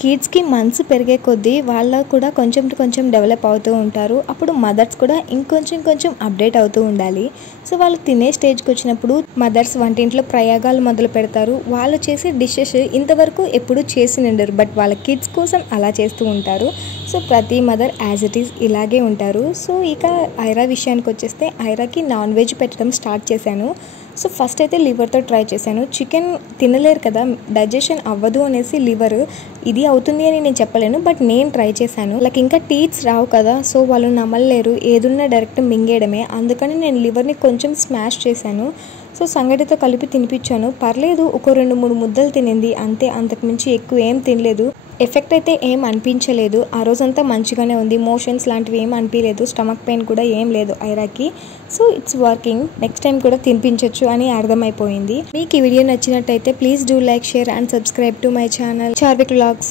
కిడ్స్కి మనసు పెరిగే కొద్దీ వాళ్ళకు కూడా కొంచెం డెవలప్ అవుతూ ఉంటారు. అప్పుడు మదర్స్ కూడా ఇంకొంచెం అప్డేట్ అవుతూ ఉండాలి. సో వాళ్ళు తినే స్టేజ్కి వచ్చినప్పుడు మదర్స్ వంటింట్లో ప్రయోగాలు మొదలు పెడతారు. వాళ్ళు చేసే డిషెస్ ఇంతవరకు ఎప్పుడు చేసి ఉండరు, బట్ వాళ్ళ కిడ్స్ కోసం అలా చేస్తూ ఉంటారు. సో ప్రతి మదర్ యాజ్ ఇట్ ఈస్ ఇలాగే ఉంటారు. సో ఇక ఐరా విషయానికి వచ్చేస్తే ఐరాకి నాన్ వెజ్ పెట్టడం స్టార్ట్ చేశాను. సో ఫస్ట్ అయితే లివర్తో ట్రై చేశాను. చికెన్ తినలేరు కదా, డైజెషన్ అవ్వదు అనేసి లివర్, ఇది అవుతుంది అని నేను చెప్పలేను, బట్ నేను ట్రై చేశాను. లైక్ ఇంకా టీత్స్ రావు కదా, సో వాళ్ళు నమ్మలేరు, ఏదున్నా డైరెక్ట్ మింగేయడమే. అందుకని నేను లివర్ని కొంచెం స్మాష్ చేశాను. సో సంగటితో కలిపి తినిపించాను. పర్లేదు, ఒక 2-3 ముద్దలు తినింది అంతే, అంతకుమించి ఎక్కువ ఏం తినలేదు. ఎఫెక్ట్ అయితే ఏం అనిపించలేదు. ఆ రోజంతా మంచిగానే ఉంది. మోషన్స్ లాంటివి ఏం అనిపించలేదు. స్టమక్ పెయిన్ కూడా ఏం లేదు ఐరాకి. So it's working. Next time కూడా తినిపించవచ్చు అని అర్థమైపోయింది. మీకు ఈ వీడియో నచ్చినట్టయితే please do like, share and subscribe to my channel Charvik vlogs.